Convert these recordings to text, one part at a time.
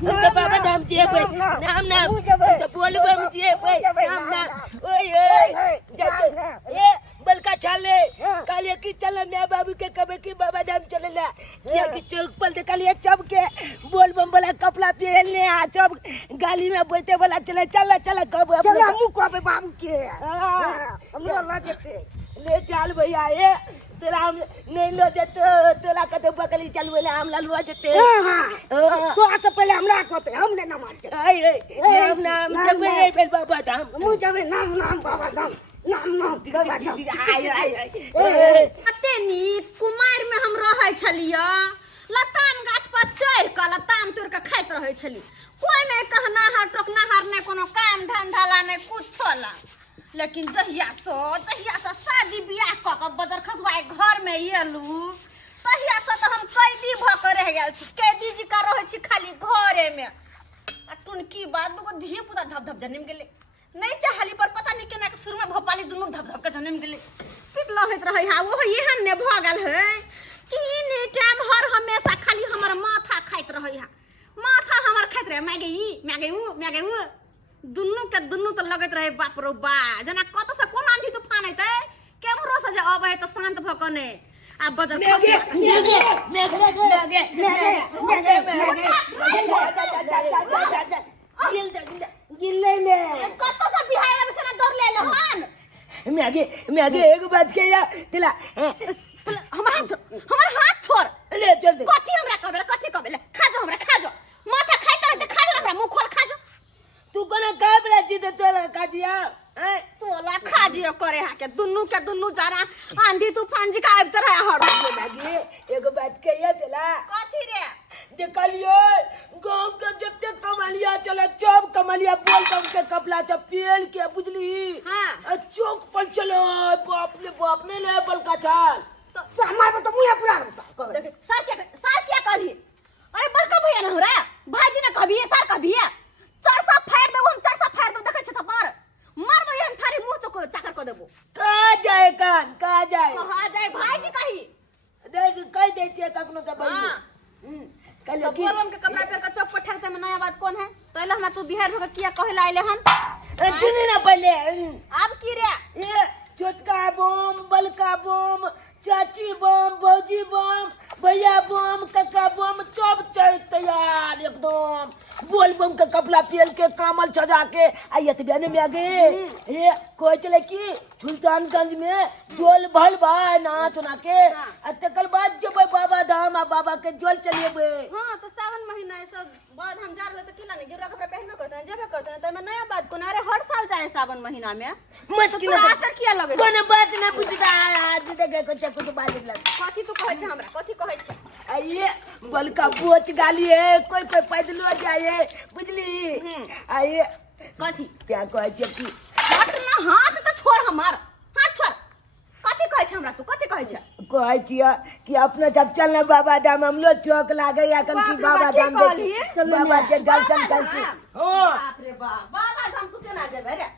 हम तो बाबा धाम जेबै नाम नाम तो बोलबो हम जेबै नाम नाम ओए ओए ए बलका छाले काले की चल मैं बाबू के कबे की बाबा धाम चलेला ये की चौक पर दे काले चब के बोल बम वाला कपड़ा पहनने आ चब गाली में बैठे वाला चले चल चल कब चल हम को पे बाबू के हम ला जेते ले चल भैया ए तेरा हम नहीं लो जेते तेरा कते बकली चलवेला हम लो जेते तो आ से पहले हमरा कहते हमने ना मार के आई नाम नाम जबे बेल बाबा धाम मु जबे नाम नाम बाबा धाम नाम नाम बाबा धाम आई कते नीक कुमार में हम रहै छलिया लताम गाछ पर चढ़ के लताम तोड़ के खाइत रहै छली कोई नहीं कहना हर टोकना हर नहीं कोनो काम धंधा ला नहीं कुछ ला लेकिन जहिया से शादी बियाह क के बजर खसवाए घर में एलू तहिया से तो हम कैदी भ के रह गेल छी कैदी जी का रहै छी खाली घरे में आ टुन की बात दुगो धिए पुता धप धप जन्म गेले नहीं चाहली पर पता नहीं केना के शुरू में भोपाली दुनु धप धप के जन्म गेले पिट लहत रहै हा वो एहन ने भ गेल है तीन टाइम हर हमेशा खाली हमर माथा खाइत रहै हा माथा हमर खाइत रहे मैगे ऊ दुनु के दुनु तो लगत रहे बाप रो बा जना कत से कोन आंधी तूफान आइते केमरो से जे अबै त शांत भकने आ बजर गिल्ले में कत से बिहार में से ना दौड़ ले लहन मैगे एक बात के या दिला हमर हाथ छोड़ ले चल दे कथी हमरा कहबे खा जो हमरा खा जो माथा खाइत रहे खा जो हमरा मुंह खोल खा जो तू कोना का बला जी दे तोला काजिया हैं तोला खा जियो करे हा के दुनु जाना आंधी तूफान जी का आबत रहे हर मैगे एक बात के या दिला कथी रे देखलियो गांव के जत्ते कमलिया चले सब कमलिया बोल दम के कपला सब पेल के बुझली हां चौक पर चलो बाप रे बाप ने ले बलका छाल तो हमारे तो मुंह पूरा देख सर क्या कहली अरे बड़का भैया ना हमरा भाजी ने कहबी सर कहबी चरसा फाड़ देबो हम चरसा फाड़ देबो देखै छ त पर मार दो हम थारी मुंह चको चाकर क देबो का जाए कान का जाए कहा जाए भाईजी कही दे कह दे छे कखनो के बड़ी हां कल तो की बोलम के कपड़ा पेर के चौक पर ठहरते में नया बात कौन है तैले हमरा तू बिहार होके किया कहला आइले हम सुनी ना पहले अब की रे ये छोटका बम बलका बम चाची बम भौजी बम भैया बम कक्का बम सब चढ़ तैयार एकदम बोल बम के कपड़ा पहन के कामल सजा के आइए बियाने में आगे ये कोई चले की सुल्तानगंज में जोल भल भाई नाच ना के तकर बाद जब बाबा धाम आ बाबा के जोल चलेबे हां तो सावन महीना है सब बाद हम जा रहे तो किला नहीं गिरवा कपड़ा पहनबे करते हैं जेबे करते हैं तो मैं नया बात कोना रे हर साल जाए सावन महीना में मत तो आचर किया लगे कोनो बात ना पूछता आज देखे कुछ बात लग कथी तू कहै छ हमरा कथी कहै छ आइए बलका बोच गाली है कोई पैदलो जाए बुझली आइए कथी क्या कहे छे कि हट ना हाथ तो छोड़ हमार हाथ छोड़ कथी कहै छ हमरा तू कथी कहै छ कहे छिए कि अपने जब चलना बाबा धाम हम लोग चौक लागे या कल की बाबा धाम देखे बाबा के दर्शन करके हो बाप रे बाबा धाम तू केना जेबे रे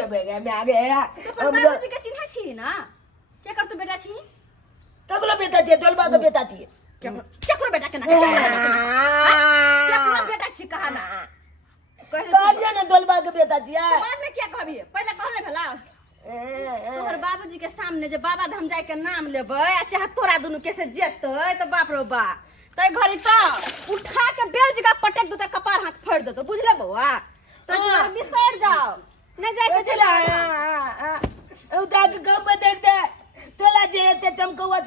जब गए मैं आ गया तो पर बाबूजी के चिन्ह छी ना क्या कर तू बेटा छी कबलो बेटा छे डोलबा के बेटा छे क्या करो बेटा केना क्या करो बेटा छी कहा ना कहलिए ना डोलबा के बेटा छे बाद में क्या कहबी पहले कहले भला तोहर बाबूजी के सामने जे बाबा धाम जाए के नाम लेबै आ चाहे तोरा दुनु कैसे जेतै तो बाप रो बा तै घड़ी तो उठा के बेल जगह पटक दो त कपार हाथ फाड़ देतो बुझले बौआ तो तुम्हारे बिसर जाओ नहीं जाए के चला उठा के गम देख दे तोला जे ते चमकौआ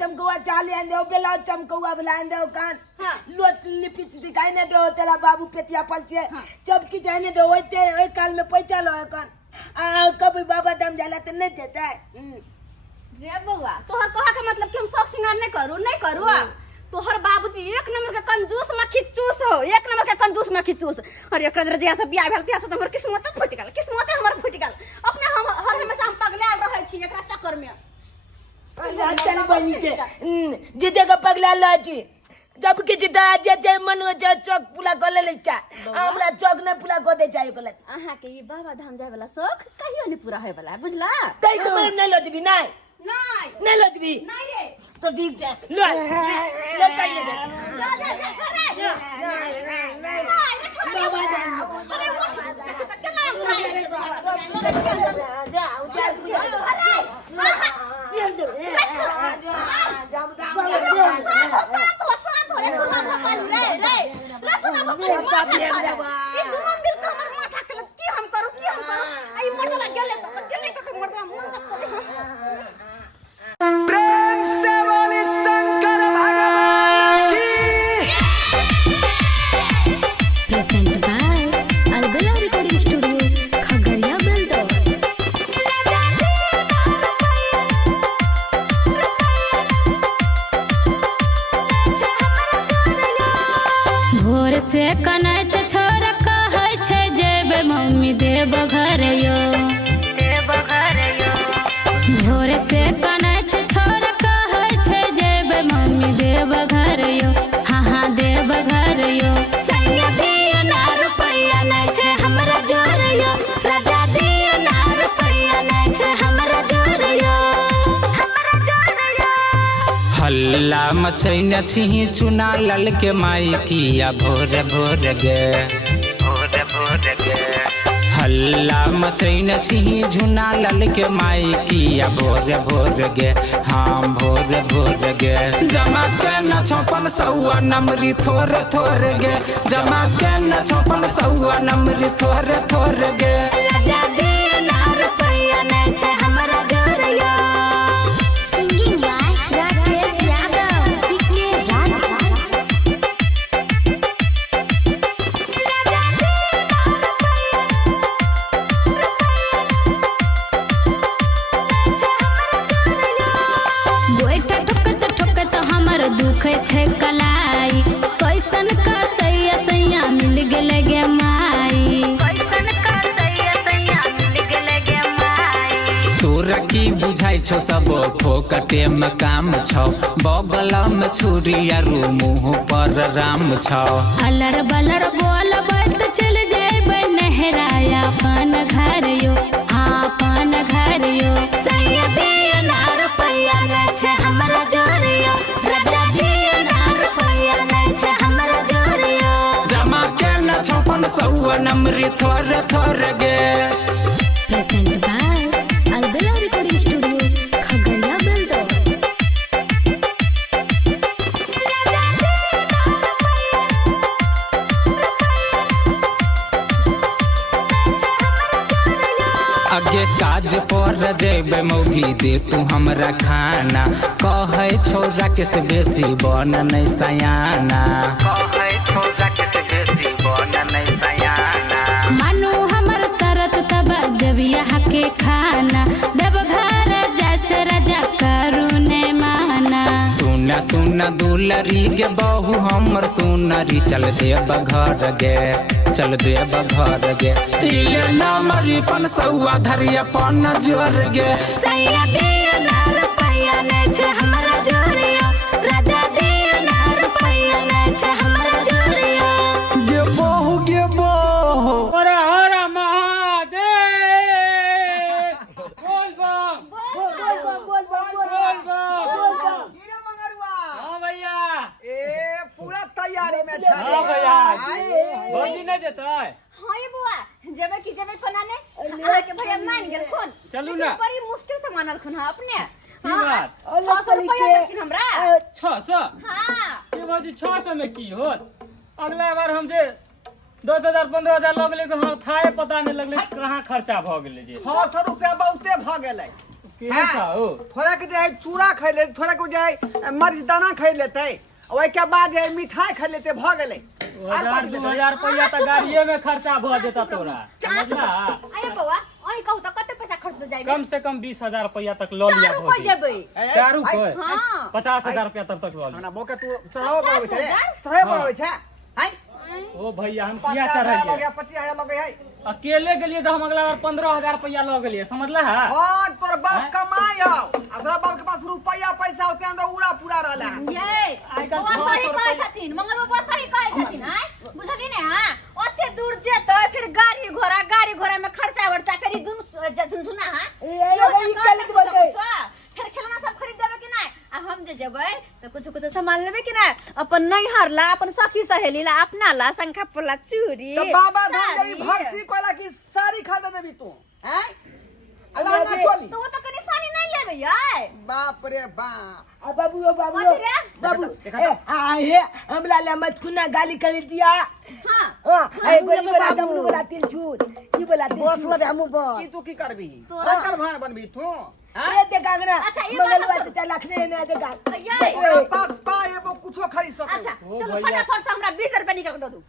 चाल आन दे बेला चमकौआ बलान दे कान लोट लिपित दिखाई ने दे तेरा बाबू पेटिया पल छे जब की जाने दे ओते ओइ काल में पैसा लो कान आ कभी बाबा धाम जाला त नहीं देता रे बउआ तोहर कहा के मतलब कि हम शौक सिंगार नहीं करू तोहर बाबूजी एक नंबर के कंजूस मक्खी चूस हो एक नंबर के कंजूस मक्खी चूस और एक रजिया से बियाह भेल तिया से हमर किस्मत फुट गेल किस्मत हमर फुट गेल अपने हम हर हमेशा हम पगलाल रहै छी एकरा चक्कर में चल बनी के जीते का पगला लाची जब के जीता जे मन हो जा चौक पूरा कर ले चा हमरा चौक ने पूरा कर दे चाहिए कोला आहा के ई बाबा धाम जाय वाला शौक कहियो नहीं पूरा होय वाला बुझला तई के मन नहीं लजबी नहीं नहीं लजबी नहीं रे तो ठीक है लो चाहिए जा का पियल देबा ई दुनो मिल के हमर माथा के की हम करू आई मोटला गेले तो गेले के मोटला मुंह प्रेम से बोली शंकर भगवान की Present by Albella Recording Studio, Khagaria Beldor. भोर से कनच छोरा कहै छै जेबे मम्मी देव घर यो भोर से कनच छोरा कहै छै जेबे मम्मी देव घर यो हाँ देव घर यो सैया दियो ना रुपैया नै छै हमरा जोर यो राजा दियो ना रुपैया नै छै हमरा जोर यो हल्ला मचैन छी चुना लल के माई किया भोर भोर गे हल्ला मचैन छी झुना लल के माई किया भोर भोर गे हाँ भोर भोर गे जमा के न छपन सौआ नमरी थोर थोर गे जमा के न छपन सौआ नमरी थोर थोर गे राजा दियो ना रुपैया नै छै हमरा जोर यो Singing by Rakesh Yadav, PK Radha. गोइठा ठोकत ठोकत हमर दुखै छै कलाई कैसन का सैया सैया मिल गेले गे माई तोरा की बुझाइ छौ सब फोकटे में काम छौ बगल में छुरी आरु मुँह पर राम छौ अलर बलर बोलबै त चल जेबै नहराया अपन घर यो अपन घर यो सैया दियो ना रुपैया नै छै हमरा जोर यो राजा दियो ना रुपैया नै छै हमरा जोर यो जमा के न छपन सौआ नमरी थोर थोर गे Present by Albella Recording Studio, Khagaria Beldor. आगे काज पर जेबे मौगी दे तू हमरा खाना कहै छोरा के से बेसी बन नै सयाना कहै छोरा के से बेसी बन नै सयाना मानो हमर शरत तब देविया के खाना देव घर जैसे राजा करू ने माना सुना सुना दुलरी गे बहू हमर सुनरी चल देब घर गे चल देब घर गे इले नमरी पन सौआ धरिया पन जोर गे सैया दियो ना रुपैया नै छै हमरा जोर यो राजा दियो ना रुपैया नै छै हमरा जोर यो गे बहू गे बहू हर हर महादेव बोल बम बोल गिरे मंगरुआ हाँ भैया ए पूरा तैयारी में हाँ भैया भौजी नहीं देता है हां ये बुआ जेबे की जेबे कोना ने आहा के भैया मान गेल कोन चलू लेकिन ना। बड़ी मुश्किल से मानल खन अपने की बात? 600 रुपया देथिन हमरा 600 हां ये भौजी 600 में की होत अगला बार हम जे 10,000 15,000 लगले के हम थाए पता नहीं लगले कहाँ खर्चा भ गेले जे 600 रुपया बहुते भ गेलै के हो थोड़ा के जे है चूड़ा खाइ ले थोड़ा के जे है मरीच दाना खाइ लेते ओइ के बाद जे है मिठाई खाइ लेते भ गेलै 2,000 रुपया तो गाड़िए में खर्चा भ जेता तोरा समझला आया बुआ ओइ कहू त कते पैसा खर्च हो जाइबे कम से कम 20,000 रुपया तक लो लिया चारू कोई भौजी जेबे चारू कोई हां 50,000 रुपया तक तक लो लिया हमरा बोके तू चढ़ाओ करबै छै चढ़ाए परबै छै हैं ओ भैया हम किया 50,000 चढ़ाइए लगे 25,000 लगे है अकेले गेलिए तो हम अगला बार 15,000 रुपया लो गेलिए समझला है हां तोर बाप कमाई हो अगला बाप के पास रुपया पैसा होते अंदर उड़ा पूरा रहला ये आइ काल्हि बुआ सही 600 कहै छथिन मंगल बुआ सही कहै छथिन हैं बुझली ने हां ओते दूर जेतै फिर गाड़ी घोड़ा में खर्चा वर्चा करी दुनु झुनझुना हां ई गलत बात है। फिर खिलौना सब खरीद देबे कि नहीं आ हम जे जेबै तो कुछ कुछ सामान लेबे कि नहीं अपन नहीं हरला अपन सखी सहेली ला अपना ला शंखा पोला चूड़ी तो बाबा धाम साड़ी। जाई भक्ति कोला की सारी खरीद देबी तू हैं अल्लाह ना चली तो वो तो कनी सानी नहीं लेबे यार बाप रे बाप बाबू मत रे। बाबू देखा तो। आहे हमला ला मत खुना गाली कर दिया हाँ हां ए गोली वाला डमरू वाला तिलछूल ई वाला तिलछूल हमू बस की तू की करबी तोरा- शंकर भान बनबी तू ए देखा गना अच्छा, ये मंगलवा बात से लखने ने देखा ये ओकरा पास पाए वो कुछो खरीद सके अच्छा ओ चलो भैया। फटाफट से हमरा 20 रुपया निकाल के दो दू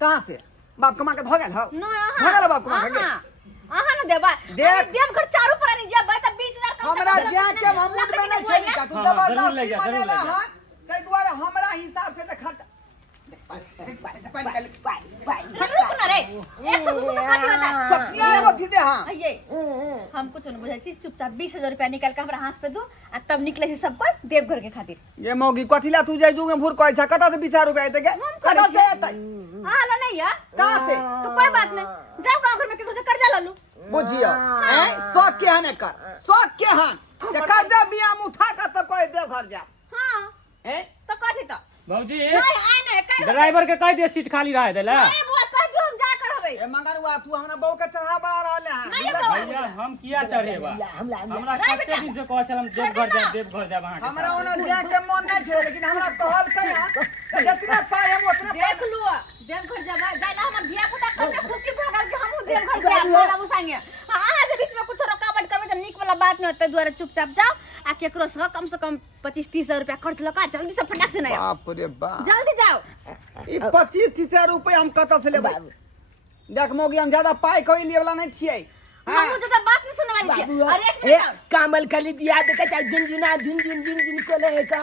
कहां से बाप कमा के भ गेल हो ना भ गेल बाप कमा के आहा ना देबा देख। देवघर चारू प्राणी जब त 20000 कम हमरा जा के हमूद में नहीं चली का तू हाँ, जरूर ले जबरदस्ती जा, जरूर ले मनेला जा। हां तै द्वारा हमरा हिसाब से देख खर्चा रुक ना रे 100 का होता सचिया वो सीधे हां ये हम कुछ नहीं बुझाई छी चुपचाप 20000 रुपया निकाल के हमरा हाथ पे दो आ तब निकले छी सब कोई देवघर के खातिर ये मौगी कथिला तू जाय जुगे भूर कहै छ कता से 20 रुपया आते के कता से आते हां ला नहीं है कहां से तो कोई बात नहीं जाओ गांव घर में केकरो से कर्जा ला लू बुझियो हैं शौक के हने कर शौक के हन जे कर्जा बियाम उठा के तब कोई देव घर जा हां हैं तो कथी तो भौजी नहीं आए नहीं कर ड्राइवर के कह दे सीट खाली रह देला नहीं बुआ कह दियो हम जा कर हबे ए मंगरुआ तू हमरा बहू के चढ़ा बड़ा रहले हन नहीं बुझलक? बहू। भैया हम किया चढ़ेबा हमरा रे कते बेटा। दिन से कह चलम देवघर जा वहां हमरा ओना जाए के मन नहीं छे लेकिन हमरा कहल छै हां जितना पाए हम उतना देख लो देवघर जाबा जाइला हमर धिया पुता कते खुशी भगल के हमहु देवघर जाब बाबू संगे हां जे बीच में कुछ रुकावट करबे त निक वाला बात नहीं होते द्वारा चुपचाप जाओ आ केकरो से कम 25-30 रुपया खर्च लगा जल्दी से फटाक से नहीं आओ बाप रे बाप जल्दी जाओ ई 25-30 रुपया हम कत से लेबै देख मोगी हम ज्यादा पाई कोई लिए वाला नहीं छियै हमहु ज्यादा बात नहीं सुनने वाली छी और एक ए मिनट और कामल कली दिया देखे चाहे झुनझुन को ले का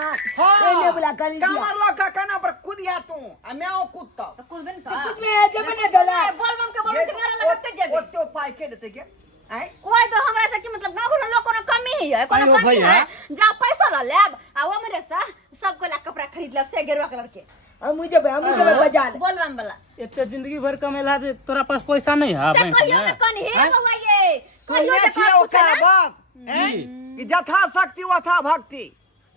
ए बोला कली दिया कामर लका कना पर कूदिया तू आ मैं कुत्ता तो कुछ भी नहीं कुछ में जब ने दला बोल मम के बोल के घर लगते जेबे ओतो पाई के देते के आई कोई तो हमरा से की मतलब गांव घर लोग कोनो कमी है कोनो अयो कमी भैया। है जा पैसा ला लेब आ वो मेरे से सब को ला कपड़ा खरीद लेब से गेरुआ कलर के हम मुझे बाजार बोल बम वाला एते जिंदगी भर कमेला जे तोरा पास पैसा नहीं है से बैंक कहियो में ना कनी हे हैं? बउआ ये कहियो सुनिए ना छियै कुछ ओकरा ना बात हैं कि जथा शक्ति वथा भक्ति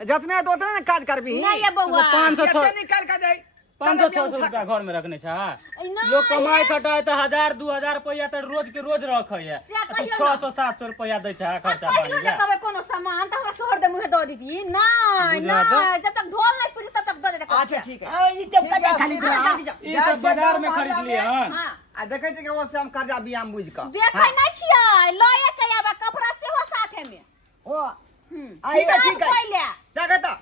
जतने तो उतने काज करबी नहीं ये बउआ 500 एते निकाल के जाई 500-600 रुपया घर में रखने छा नहीं, लोग कमाई खटाई तो 1000-2000 रुपया तो रोज के रोज रखे है से कहियो ना। 600-700 रुपया दे छा खर्चा कहियो पानी ना का कबे कोनो सामान त हमरा शहर दे मुहे दो दीदी नहीं बुझला तो? नहीं जब तक ढोल नहीं पूरी तब तक दो दे अच्छा ठीक है ये चप्पा ठीक है, खाली सीधा। दिया जल्दी जाओ ये सब बाजार में खरीद लिए हन हां आ देखे छै कि वो से हम कर्जा बियाम बुझ के देखै नहीं छियै लए के आबा कपड़ा सेहो साथे में ओ ठीक है, ठीक है। पहिले देखे तो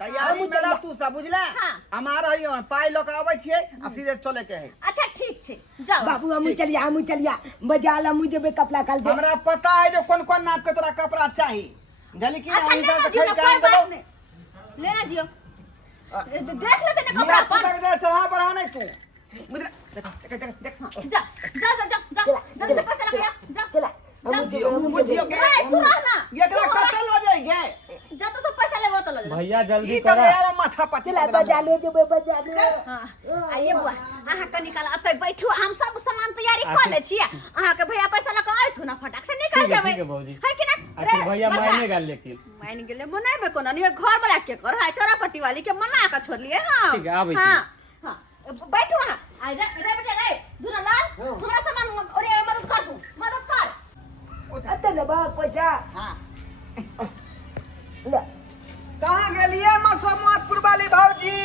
तैयारी मेरा तू सब बुझले हाँ। हमारा ही पाई लोग आवे छियै आ सीधे चले के है अच्छा ठीक छै जाओ बाबू हम चलिया बाजार हम मुझे कपड़ा कल दे हमरा पता है जो कौन कौन नाप के तोरा कपड़ा चाहिए जल्दी की अच्छा हम लेना से जियो खरीद ना के कोई आन बात देबो नहीं लेना जियो देख लेते ना कपड़ा मिया अपन पुता के चढ़ा बढ़ा नहीं तू बुझले देख जा जा जा जा जा जल्दी से पैसा लगा जा चला बुझियो के रे तू रह ना एकरा कतल हो जाएगे जा तो सब पैसा लेबो तो ले भैया जल्दी ई तब करा यार माथा पच्ची चला बाजार ले जेबे बाजार ले हां आइए बुआ अहाँ कनी काल अतै बैठू हम सब सामान तैयारी कर ले छियै अहाँ के भैया पैसा लगा आइथु ना फटाक से निकाल ठीक है, जाबे ठीक है भौजी। है कि ना आखिर भैया मायने गल लेकिन मान गेले मनाइबे कोना नहीं घर वाला के कर है चौरापट्टी वाली के मना के छोड़ लिए हां ठीक है, आबै छी। हां बैठू वहां आ रे बेटा रे जुनालाल हमरा सामान ओरे मदद कर तू मदद कर अते न बा पैसा हां ले कहां गेलिए मसमतपुर वाली भौजी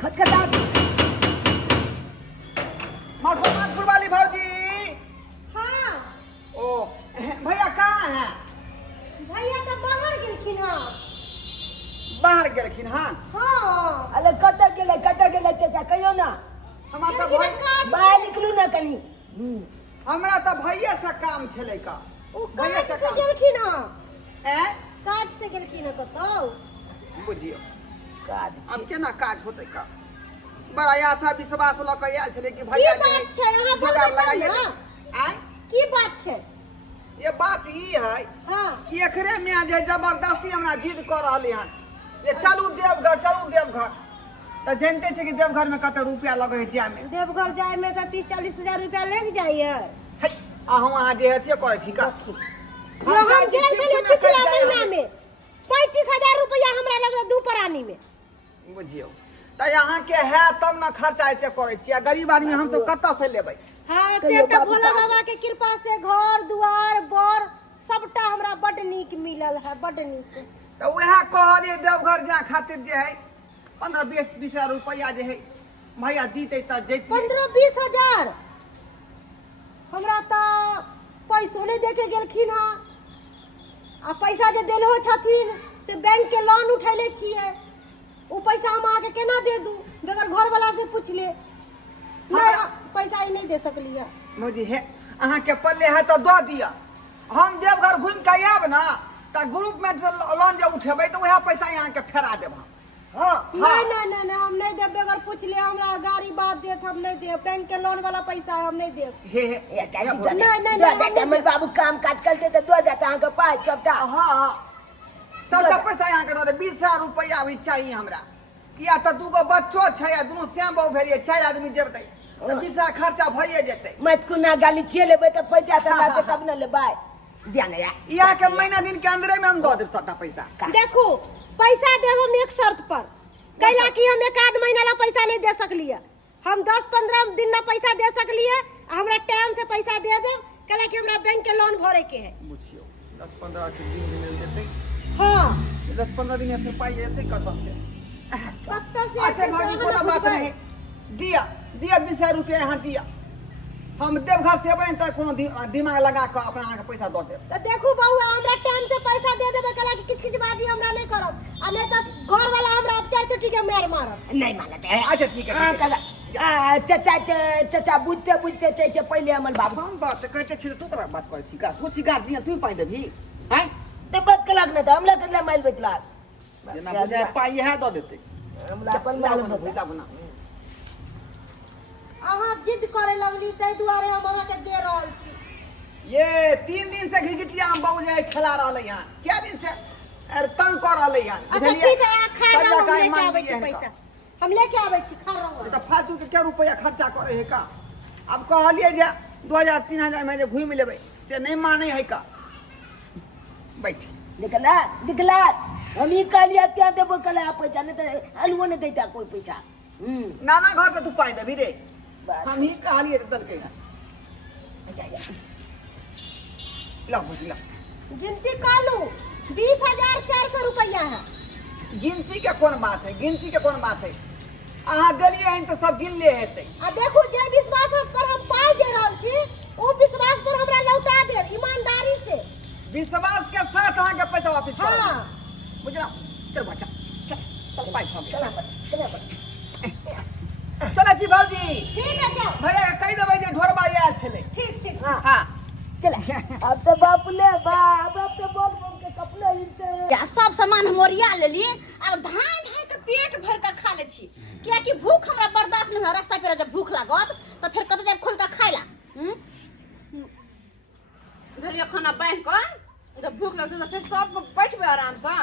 खटखटा मसमतपुर वाली भौजी हां ओ भैया कहां है भैया तो बाहर गेलखिन हां बाहर गेलखिन हां हां अरे कत गेले चाचा कहियो ना हमरा तो बाहर निकलू ना कनी हमरा तो भैया से काम छले का उ भैया काज से से काम गेलखिन हां हैं काज से गेलखिन कतौ बुझियो काज अब केना काज होते का बड़ा आशा विश्वास ल के आयल छले कि भैया की बात छै अहाँ जोगाड़ बोलबै लगाइए तब ना। आय की बात छै ये बात ई है हां कि एकरे में जे जबरदस्ती हमरा जिद कर रहले हन ये चलू देवघर तो जानते छे कि देवघर में कते रुपया लगे है जाय में देवघर जाए में तो 30-40 हजार रुपया लग जाइए है अहूं वहां जे हतिए करे छी का हम गेल छलिए पिछला महीना में 35,000 रुपया हमरा लगल दू प्राणी में बुझियो त यहाँ के है तब ना खर्चा एते करे छी गरीब आदमी हम सब कत्ता से लेबै हाँ से तो भोला बाबा के कृपा से घर दुआर बर सबटा हमरा बड नीक मिलल है बड नीक तो वह कहलिए देवघर जा खातिर जे है 15-20 हजार रुपया जे है भैया दीते त जैती 15-20 हजार हमरा तो पैसो नहीं देके गेलखिन हँ आ पैसा जे देले हो छथिन से बैंक के लोन उठैले छियै उ पैसा हम अहाँके केना दे दू बगैर घर वाला से पूछ ले नहीं पैसा ही नहीं दे सकली है मोदी हे अहाँ के पल्ले है तो दो दिया हम देवघर घूम के आब ना त ग्रुप में लोन जे उठेबै तो वह पैसा यहाँ के फेरा देब हाँ नहीं हम नहीं देब बगैर पूछ ले हमरा गाड़ी बात देत हम नहीं देब बैंक के लोन वाला पैसा है हम नहीं देब हे ये चाची तो नहीं, दो देते हमर बाबू काम काज करते तो दो देता अहाँके पास सबटा हाँ सबटा पैसा यहाँ के दे 20,000 रुपया अभी चाहिए हमरा किया तो दूगो बच्चो छै दुनू श्याम बाबू भेलिए 4 आदमी जेबतै तो 20,000 खर्चा भइए जेतै मत कुना गाली छे लेबै त पैसा त लाते तब न लेबै ध्यान या यहाँ के महीना दिन के अंदरे में हम दो देब सबटा पैसा देखो पैसा देब हम एक शर्त पर कैला कि हम एक आध महीना ला पैसा नहीं दे सकलिए हम 10-15 दिन ला पैसा दे सकलिए हमरा टाइम से पैसा दे देब कैला कि हमरा बैंक के लोन भरे के है बुझियो 10-15 दिन मिल जेतै हाँ 10-15 दिन में फिर पाई जेतै कतऽ से कत्ता से अच्छा भाभी कोनो बात नहीं दिया 20,000 रुपया यहाँ दिया हम देवघर से अबै त कोनो दिमाग लगा के अपना अहाँ के पैसा दो देब तो देखो बहू हमरा टाइम से पैसा दे देबे कैला कि किछ बाजी हमरा नहीं करब आ नहीं तो घर वाला हमरा चार चुटी के मार मारब नहीं मानते है अच्छा ठीक है ठीक है चाचा बुझते ते पहले हमर बाबू हम बात कहते छी तू तोरा बात करे छी का तू छी गार्जियन तू पाई देबी हैं ते बात कलक न त हमला कतला माइल बेतला जेना बुझाय पाई है दो देतै हमला अपन मालूम होता भैला बना अहाँ जिद करे लगली तै दुआरे हम अहाँ के दे रहल छी ये 3 दिन से घिघिटिया हम बाबू जे खिला रहले यहाँ क्या दिन से तंग कर रहले यहाँ अच्छा ठीक है खा रहा हम लेके आबै छी पैसा हम लेके आबै छी खा रहा तो फालतू के क्या रुपया खर्चा करे है का अब कहलिए जे 2,000-3,000 में जे घूम लेबै से नहीं माने है का बैठ दिखला हम ही कहलिए त्या देबो कला पैसा नहीं त अलुओ नहीं देता कोई पैसा नाना घर से तू पाई देबी रे हम ही कहलिए दल के ला बुझला गिनती कालू 20,400 रुपया है गिनती के कौन बात है गिनती के कौन बात है अहाँ गलिए हैं तो सब गिन ले हेतै आ देखो जे विश्वास पर हम पाई दे रहल छी ओ विश्वास पर हमरा लौटा दे ईमानदारी से विश्वास के साथ अहाँ के पैसा वापस करो हां बुझला चल बच्चा चल पाई हम चला चला जी भौजी ठीक है जाओ भैया के कहि देबै जे ढोरबा आयल छलै ठीक हां चला अब तो बाप ले बाप अब तो बोल बोल के कपले इनसे या सब सामान हम ओरिया लेली अब धाय के पेट भर के खा ले छी किया कि भूख हमरा बर्दाश्त नहीं हो रास्ता पे जब भूख लागत तो फिर कत जाब खोल के खाइला धलिया खाना बांध के जब भूख लगते तो फिर सब बैठबे आराम से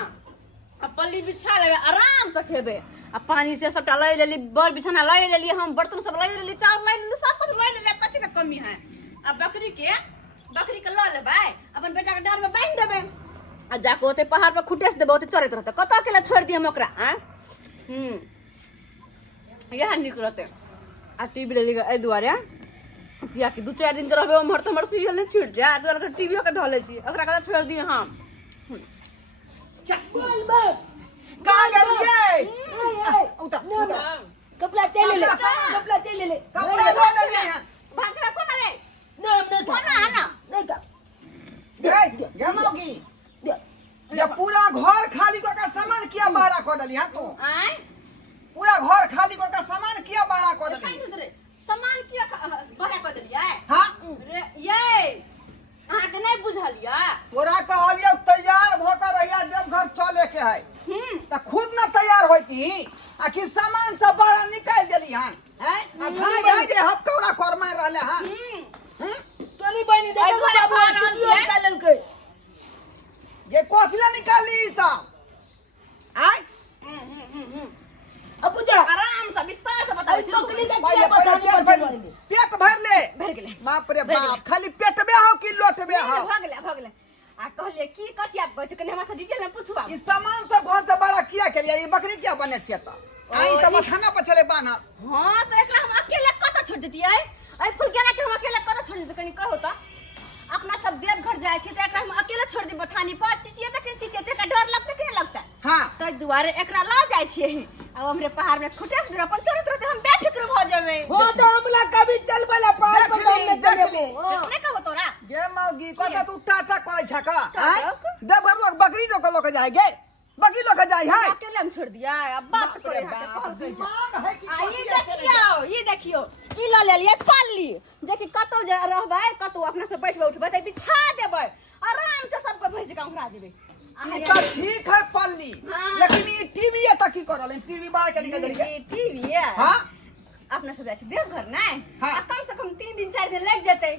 आ पल्ली बिछा लेबे आराम से खेबे आ पानी से सबटा लय लेली बर बिछाना लय लेली हम बर्तन सब लय लेली चावल लय लेली सब कुछ लय लेली कथि के कमी है आ बकरी के ल लेबै अपन बेटा के डार में बांध देबै आ जाके ओते पहाड़ पर खुटेस देबै ओते चरैत रहतै कतऽ के लिए छोड़ दियम ओकरा यह निक रहतै आ टीवी ले लिया ए दुआरे किया कि 2-4 दिन रहबै हमर त हमर सीरियल नहीं छूट जाय दुआरे तो टीवीओ के धले छी ओकरा कतऽ छोड़ दिय हम बोल बाप कहां गेलिए उता कपड़ा चले ले कपड़ा ले ले हैं भागला कोना रे ना नहीं कोना आना नहीं का ए गमोगी ये पूरा घर खाली को का सामान किया बाहर को दली हां तू आय पूरा घर खाली को का सामान किया बाहर को दली सामान किया बड़ा कर देलियै हां रे ये अहाँ के नहीं बुझलिया तोरा कहलिए तैयार होकर रहिया देवघर चले के है त खुद न तैयार होती आखिर सामान सब बड़ा निकाल देली हन हैं आ भाई भाई जे हथकौड़ा कर मार रहले हां तोरी बनी देखो घरे बाबू खा रहल वीडियो छियै। निकालल के ये कोथिला निकाली ई सब आय अब बुझा आराम से विस्तार से बताबै छी पकड़ी के भाई क्या बतानी पेट भर ले भर गेलै बाप रे बाप खाली पेटबे हो कि लोटबे हो भ गेलै आ कहलिए की कथि आप कहै छै कने हमरा से डिटेल में पूछबा ई सामान सब घर से बड़ा किया के लिए ई बकरी क्या बने छिए त आई सब खाना पर चले बाना हां तो एकरा हम अकेले कत छोड़ देतियै ए फुलकेरा के हम अकेले कत छोड़ देतियै कनी कहो त अपना सब देवघर जाय छी त एकरा हम अकेले छोड़ दी बथानी पर चिचिए त का डर लगते कि नहीं लगता हां तो दुआरे एकरा ला जाय छी अब हमरे पहाड़ में खुटेस दे अपन चलत रहते हम बैठ बेफिक्र हो जावे हो तो हमला कभी चल बला पास देख पर ली, हमने देख चले ली। वो नहीं कहो तोरा गे मौगी कत तू टाटा करे छ का टाटा? जब हम लोग बकरी जो लोग जाए गे बकरी लोग जाए है अकेले हम छोड़ दिया अब बात करे दिमाग है कि ये देखियो ई ल ले लिए पाली जे कि कतो जे रहबै कतो अपना से बैठबै उठबै त बिछा देबै आराम से सबको भेज के उखरा जेबै ये तो ठीक है पल्ली हाँ। लेकिन ये टीवी है तक की करल टीवी बाहर के निकल गई टीवी है हां अपना से जाय देवघर नहीं हाँ। कम से कम 3 दिन 4 दिन लग जेतै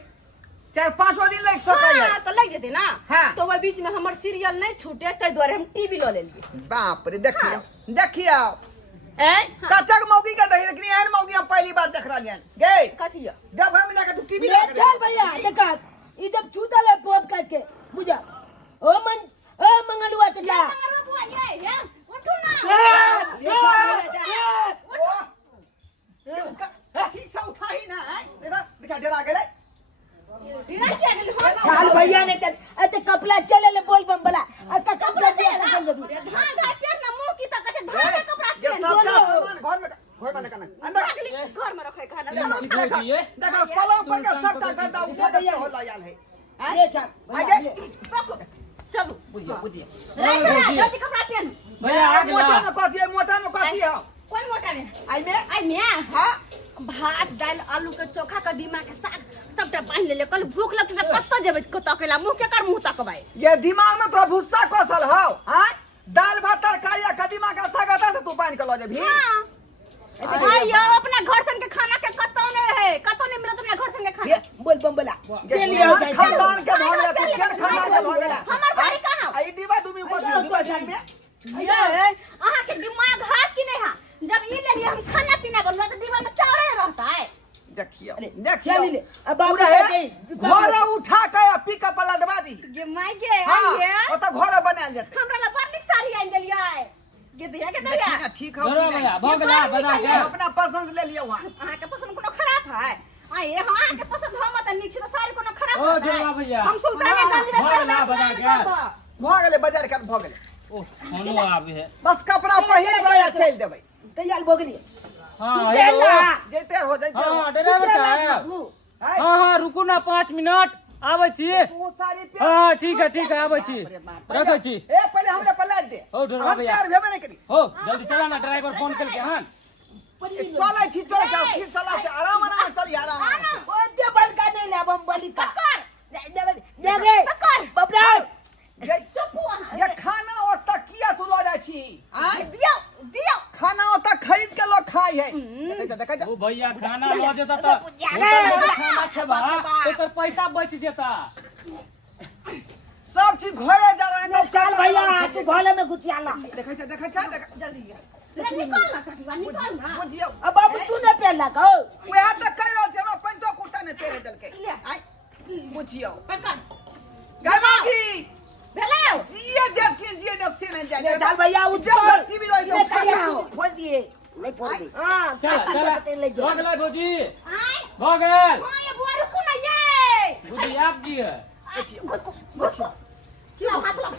4-5 दिन लग सकै है हाँ, तो लग जेतै ना हाँ। तो वो बीच में हमर सीरियल नहीं छूटे तै द्वारे हम टीवी ल लेलिए बाप रे देखियो ए कतक मौगी का दही लेकिन एहन मौगी हम पहली बार देख रहलियन गे कथिया जब हम जाके तू टीवी ले चल भैया देखा ई जब छूतल है पोप काट के बुझा ओ मंगलुआ से जा मंगरवा बुआ ये उठू ना ठीक से उठाई ना है देखा बिका डरा गेले ढिरा के गेल हो चल भैया ने चल अते कपड़ा चले ले बोल बम बला अते कपड़ा चले धान धान पेर ना मुंह की तक धान का कपड़ा ये पहन सब का सामान घर में करना अंदर घर में रखे खाना देखो पलंग पर का सबटा गंदा उठा के हो लायल है ये चल आगे पको चलो बुझिए जल्दी कपड़ा पहन भैया मोटा में कॉफी है कौन मोटा में आई में आई मिया हां भात दाल आलू के चोखा के दिमाग के साग सबटा बांध ले कल भूख लगत त कत्तो जेबै कत्तो केला मुंह के कर मुंह तकबै ये दिमाग में तो भुस्सा कौशल हो हां दाल भात तरकारी कदीमा का साग आता से तू पानी के लो जे भी हां यो अपना घर सन के खाना के कत्तो नहीं है कत्तो नहीं मिलत अपना घर सन के खाना बोल बम बला ये लिया खानदान के भोग तू फिर खानदान के भोग हमर बारी कहां आई दीवा तुम ऊपर दीवा जी में ये अहाँ के दिमाग है कि नहीं है जब ये ले लिए हम खाना पीना बनवा तो दीवार में चावड़े रहता है देखियो चल ले अब बाबू घर उठा के पिकअप लदवा दी ये माई के हां आइए ओ तो घर बनाल जते हमरा ला बड़ निक साड़ी आइन देलिए के दिया ठीक हो जरा भैया भगला बजा के अपना पसंद ले लियो वहां अहाँ के पसंद कोनो खराब है आइए अहाँ के पसंद हम त नीचे तो साड़ी कोनो खराब ओ है डेरा भैया हम सुल्तानगंज में भगला बजा के भ गेले बाजार के भ गेले ओ खानो आवे है बस कपड़ा पहिर के चल देबै तैयार भोगली हां हेलो जैते हो जैते हां ड्राइवर साहब हां रुकू ना 5 मिनट आबै छी तू सारी पे हां ठीक है आबै छी रखै छी ए पहले हमरे पलाट दे ओ ड्राइवर भैया हम भेबे नहीं करी हो जल्दी चला ना ड्राइवर फोन करके हां चले छी चले जाओ फिर चला के आराम आराम चली आराम आराम ओ दे बलका नहीं ले बम बली का पकड़ दे दे बबरा ये चुप वहां ये खाना और तकिया तू लो जा छी हां दियो खाना और तक खरीद के लोग खाई है देखै जा ओ भैया खाना ल देता त होटल में खाना खेबा एकर पैसा बच जेता सब चीज घरे जा रहे हैं चल भैया तू घोले में घुसिया ला देखै देख जल्दी निकल ना कटिवा निकल ना बुझियो अब बाबू तू ने पहला को ओया त कह रहल छै हमरा पंचो कुटा ने पेरे देल के आई बुझियो पकड़ गमागी भेलो जिए देख के जिए न से न जाए चल भैया जब टीवी रही तो फोड़ दिए नहीं फोड़ दी हां चल ले जाओ भगला भौजी आय भगल हां ये बुआ रुको ना ये भौजी आप की है बुझियो लो हाथ लो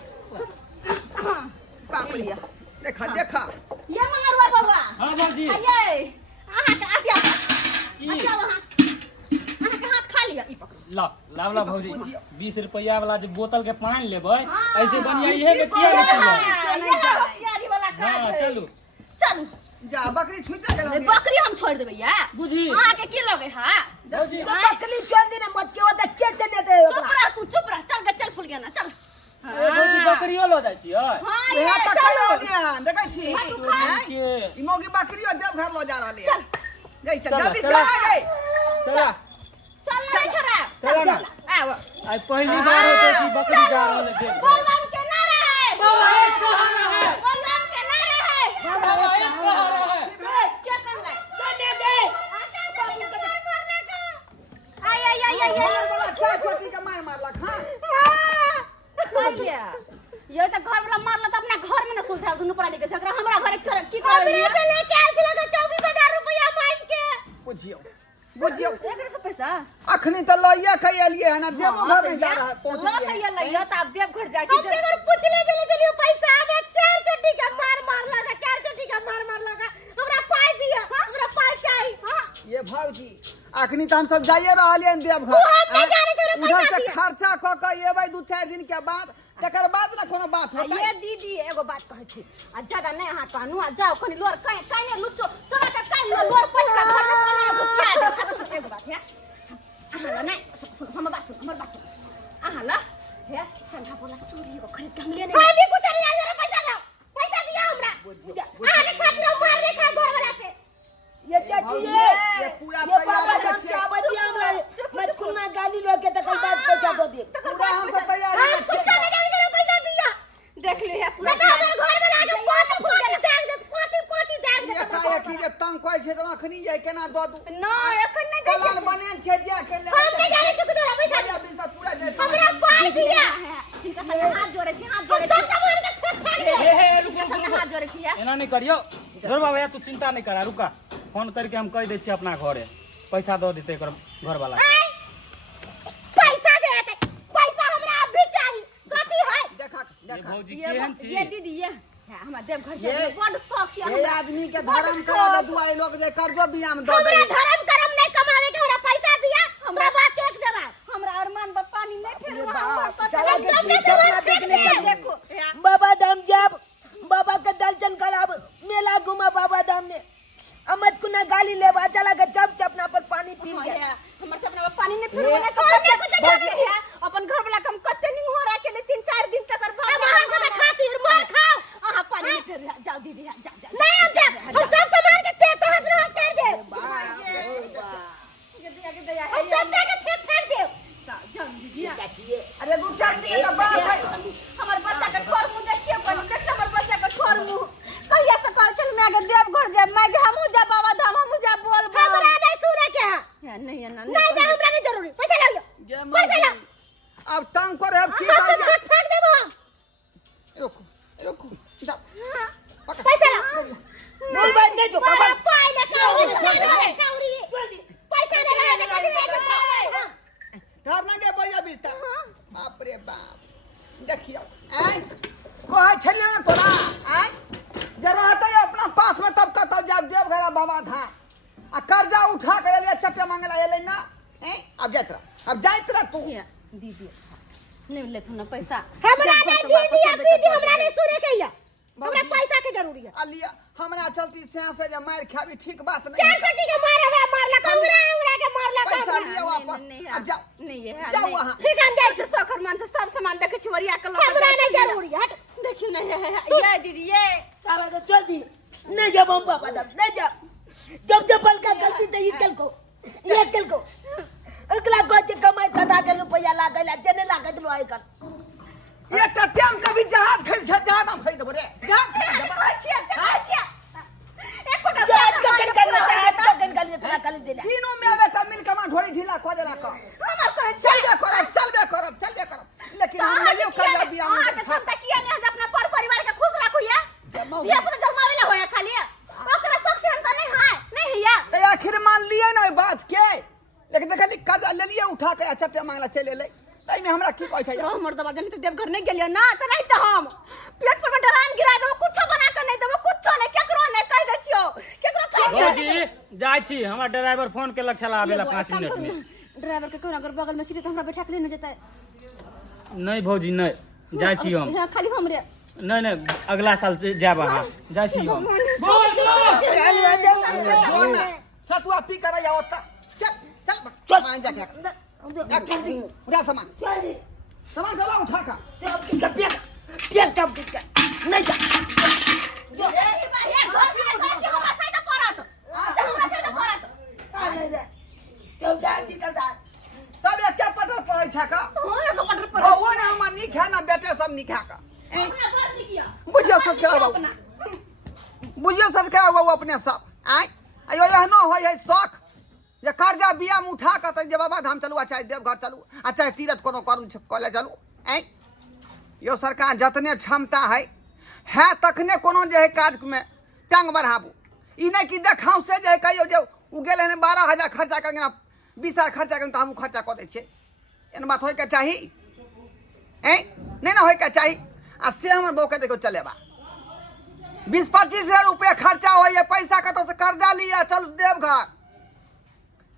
बाप रे देखा ये मंगरवा बाबा हां भौजी ये अहाँ के आज्ञा की अच्छा वहां अहाँ के हाथ खा लिया ई पकड़ ला भौजी 20 रुपया वाला जो बोतल के पानी लेबै ऐसे बढ़िया इहे के किया नहीं ये होशियारी वाला काज हां है चलू चलू जा बकरी छुटा ये गेल बकरी हम छोड़ देबै या बुझी अहाँ के की लगे हां भौजी बकली चल देने मत के होता कैसे लेते हो चुप रह तू चुप रह चल के चल फुल गया ना चल ए भौजी बकरियो लो जाइ छियै हां ओया ये त कह चलो रहलियन देखै छी के ई मोगी बकरियो जब घर लो जा रहली चल जई चलो, जल्दी चलो। चला गई चला चल नहीं छोड़ा चलो ना आओ आज पहली बार होते कि बकरी जा रहल है देख बोलबम के ना रहे बोलबम कहाँ रहे? बोलबम के ना रहे बाबा एक कह रहा है क्या कर ले दे दे अच्छा बाबू के मारने का आई घर वाला क्या छोटी के मार मारलक हां भैया ये तो घर वाला मारला तो अपना घर में ना सुलझाव दुनु प्राणी के झगड़ा हमरा घरे की कर हमरे से लेके आल छला तो 24000 रुपया मांग के बुझियो एकरे से पैसा अखनी त लइया खै एलिए है ना देवो घर नहीं जा रहा है लो पहुंच तो ये लइया तो आप देव घर जाई हम अगर पूछ ले चले पैसा हमें 4 चोटी का मार लगा 4 चोटी का मार लगा हमरा पाई दिया हमरा पाई चाहिए भौजी अखनी तो हम सब जाइए रहलिए देवघर उधर से खर्चा क के एबै 2-4 दिन के बाद तकर बाद ना कोनो बात होतै। ये दीदी एगो बात कहै छी आ ज्यादा नहीं हाथ पानु आ जाओ खनी लोर काहे लुचो चोरा के काहे लोर पैसा घर में कोना घुसिया दे एगो बात है आहा नहीं हमर बात आहा ला हे संखा बोला चोरी को खरीद हम लेने कोई भी कुछ नहीं आ रे पैसा दो पैसा दिया हमरा आहा के खातिर मार दे खा घर वाला से ये चाची ये पूरा तैयारी के क्या बतिया हमरा मैं कुना गाली लोके त कई बात पैसा दो दे पूरा हम सब तैयारी के कुछ चले जाने के पैसा दिया देख ले है पूरा घर वाला के पाटी दाग दे पाटी दाग दे ये काहे की जे तंग कोइ छै त अखनी जाय केना द दू ना एखन नहीं दे कलाल बने छै दिया के ले हम नहीं जाने छी तोरा पैसा या बिल त पूरा दे हमरा पाई दिया इनका साथ हाथ जोड़े छी हाथ जोड़े छी सब सामान के फेंक दे इनका साथ हाथ जोड़े छी एना नहीं करियो जोर बाबा तू चिंता नहीं करा रुका फोन करके हम कह दे छी अपना घरे पैसा दो देते घर वाला पैसा दे पैसा हमरा अभी चाहिए कथी है देखा ये भौजी केहन छी ये दीदी ये हमरा देवघर जाए बड़ शौक है ये आदमी के धर्म करा दे दुआई लोग जे कर्जो बियाम दो दे हमरा धर्म करम नहीं कमावे के हमरा पैसा दिया हमरा बात एक जवाब हमरा अरमान बा पानी नहीं फेरवा चला के चला देखने देखो बाबा धाम जाब बाबा के दर्शन कराब मेला घुमा बाबा धाम में अमत कुना गाली लेवा चला के चपना पर पानी पी गया हमर सपना में पानी नहीं फेरवा तो कुछ जाने छी अपन घर वाला हम कते नहीं हो रहा के 3-4 दिन तक बाद वहां से खातिर मार खाओ आहा पानी नहीं फेर जाओ दीदी जाओ नहीं हम सब सामान के ते तो हाथ कर दे हम सब के फेंक दे जाओ दीदी चाची अरे 2-4 दिन के बाद है हमर बच्चा के ठोर मुंह देखिए पर देख हमर बच्चा के ठोर मुंह कहिया से कह चल मैं के देवघर जाए मैं के हमहू जा बाबा धाम हमहू जा बोल हमरा नहीं सुने के है नहीं दे हमरा नहीं जरूरी पैसा ले लो पैसा लो अब तंग करे अब की सब बात फेंक देबो रुको जा पैसा लो बोल बात नहीं जो बाबा पाई ले छौरी पैसा दे घर ना के बढ़िया बिस्ता बाप रे बाप देखियो आई कोहा छले ना तोरा आई जरा हटे अपना पास में तब का तब जा देवघर बाबा धाम आ कर्जा उठा के ले चट्टे मांगला एले ना हैं अब जात रह तू दीदी नहीं ले तू ना पैसा हमरा नहीं दीदी हमरा नहीं सुने के या हमरा पैसा के जरूरी है अलिया हमरा चलती से जे मार खाबी ठीक बात नहीं चार चट्टी के मारला हमरा के मारला पैसा लिया वापस आ जाओ नहीं है जाओ वहां ठीक है जाए से सोकर मान से सब सामान देखे छिवरिया के हमरा नहीं जरूरी हट देखियो नहीं है ये दीदी ये चला तो चल दी नहीं जब हम बाबा धाम नहीं जा जब बल का गलती तो ये कल को अगला गोच कमाई कदा के रुपया लागला जने लागत लो आई कर ये टट्टियम कभी जहाज खरीद से जहाज हम खरीद रे जहाज जहाज का गन तेरा कल दिला तीनों में बेटा मिल के मां ढोरी ढीला को देला का चलबे करब लेकिन हम नहीं कर बियाह हां तो क्षमता किया नहीं आज अपना परिवार के खुश रखो या ये पुत्र जमावेला होया खाली ओकरा शौक से अंत नहीं है तो आखिर मान लिए ना बात के लेकिन देखली कर्जा ले लिए उठा के चट्टे मांगला चले ले तई में हमरा की कहै छै हमर दबा जन देवघर नहीं गेलियो ना तो नहीं तो हम प्लेट पर में डरान गिरा देबो कुछ बना के नहीं देबो कुछ नहीं केकरो नहीं कह दे छियो केकरो भौजी जाय छी हमरा ड्राइवर फोन केलक छला आबेला 5 मिनट में ड्राइवर के कोना अगर बगल में सीटे तो हमरा बैठा के लेने जेतै नहीं भौजी नहीं जाय छी हम खाली हमरे नहीं अगला साल से जाब अहाँ जाय छी हम सतुआ पी कर या ओता चल मान जा के उठा सामान साला उठा का पिया चप के नहीं जा सब एक पटर पड़ै छै का वो ना हम नहीं खाना बेटे सब नहीं खा का बुझियो सच करा बाबू अपने सब आय अयो एहनो होय है शौक जे कर्जा बिया में उठा के त जे बाबा धाम चलू आ चाहे देवघर चलू आ चाहे तीरथ कोनो करू कॉलेज चलू आय यो सरकार जतने क्षमता है तखने कोनो जे है काज में टांग बढ़ाबू ई नहीं कि देखाऊ से जे कहियो जे उ गेले ने 12,000 खर्चा करना 20,000 खर्चा करना तो हम खर्चा कर दे छियै एन बात होय के चाही नहीं ना होय के चाही आ से हमर बौ के देखो चलेबा 20-25 हजार रुपया खर्चा हो पैसा कत से कर्जा लिया चल देवघर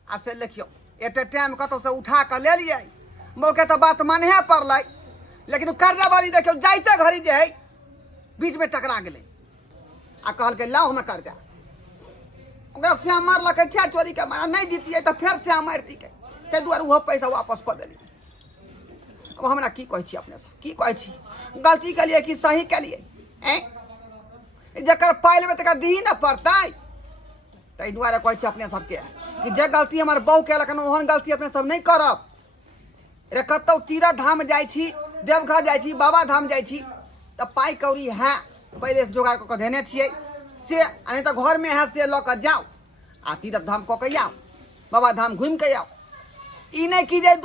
आ से लिखियो एटे टाइम कतौ से उठा के ले लिये मौके तो बात मानहे पड़लै लेकिन कर्जा वाली देखियो जाइते घड़ी जे है बीच में टकरा गेलै आ कहल के लाओ हमें कर्जा ओकरा श्याम मारलकै छे चोरी के मारा नहीं जीतिए तो फिर श्याम मारती के ते दुआरे वो पैसा वापस कर देली अब हमरा की कहै छी अपने से की कहै छी गलती के लिए कि सही के लिए हैं जकर पाइल में तक दी न पड़तै तै दुआरे कहै छी अपने सबके कि जे गलती हमर बहू केलक ओहन गलती अपने सब नहीं करब रे कतौ तीरा धाम जाइ छी देवघर जाइ छी बाबा धाम जाइ छी तो पाई कौड़ी है पहले जोगाड़ कऽ देने छियै से नहीं तो घर में है से लऽ जाओ आ तीर्थ धाम कऽ के आओ बाबा धाम घूम के आओ ई नहीं कि जे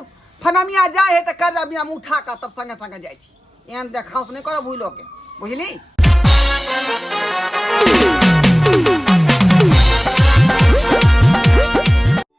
फनमिया जाए है तो कर्जा बिया में उठा कर तब संगे संगे जाइ छी एहन देखाउस नहीं करब भूलो के बुझली।